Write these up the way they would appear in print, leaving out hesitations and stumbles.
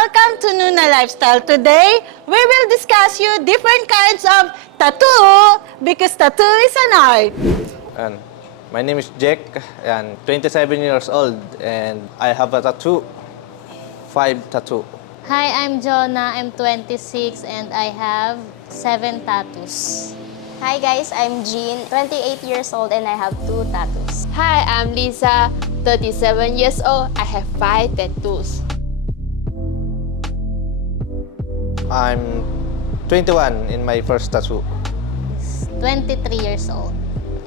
welcome to Nuna Lifestyle. Today, we will discuss you different kinds of tattoo because tattoo is an art. And my name is Jack, and 27 years old, and I have a tattoo, 5 tattoo. Hi, I'm Jonah. I'm 26 and I have 7 tattoos. Hi guys, I'm Jean, 28 years old and I have 2 tattoos. Hi, I'm Lisa, 37 years old. I have 5 tattoos. I'm 21 in my first tattoo. 23 years old.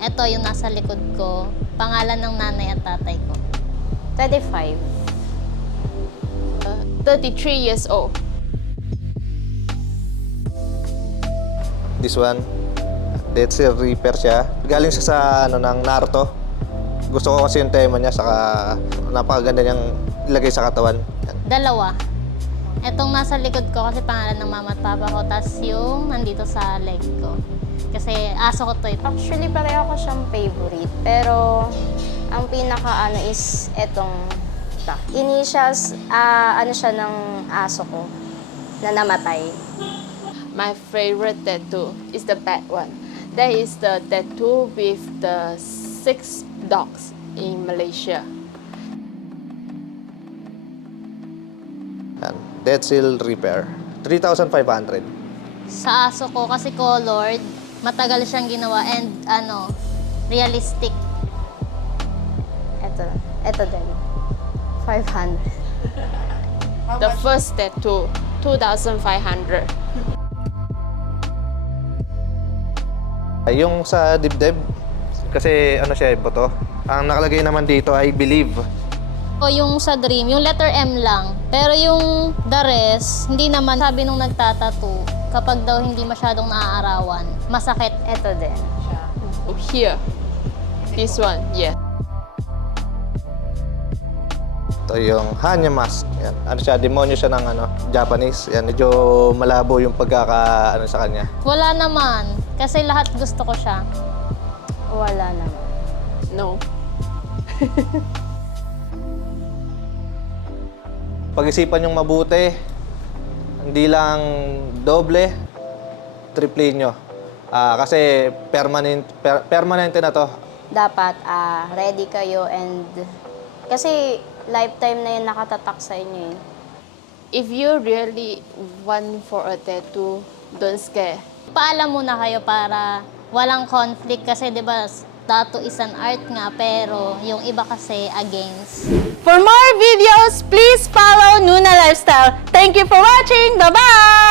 Ito yung nasa likod ko. Pangalan ng nanay at tatay ko. 25. 33 years old. This one, Dead Seal Reaper siya. Galing siya sa ng Naruto. Gusto ko kasi yung tema niya, saka napakaganda niyang ilagay sa katawan. Yan. 2. Etong nasa likod ko kasi pangalan ng mama at papa ko. Tapos yung nandito sa leg ko. Kasi aso ko to eh. Actually, pareho ko siyang favorite. Pero, ang pinaka is etong initials, siya ng aso ko na namatay. My favorite tattoo is the bad one. That is the tattoo with the 6 dogs in Malaysia. Yan. Dead Seal Reaper. 3,500. Sa aso ko kasi colored, matagal siyang ginawa and realistic. Ito din. 500. The first tattoo, 2,500. Yung sa dibdib, kasi siya, buto. Ang nakalagay naman dito ay believe. O yung sa dream, yung letter M lang. Pero yung the rest, hindi naman sabi nung nagtatattoo, kapag daw hindi masyadong naaarawan, masakit. Ito din. Oh, here. This one, yeah. Ito yung Hanya Mask. Yan. Siya, demonyo siya ng Japanese. Yan, medyo malabo yung pagkaka sa kanya. Wala naman, kasi lahat gusto ko siya. Wala naman. No. Pag-isipan yung mabuti, hindi lang doble, triple nyo. Kasi permanente na to. Dapat ready kayo and kasi lifetime na yun nakatatak sa inyo eh. If you really want for a tattoo, don't scare. Paalam muna kayo para walang conflict kasi 'di ba tattoo is an art nga pero yung iba kasi against. For more videos, please follow Nuna Lifestyle. Thank you for watching. Bye-bye!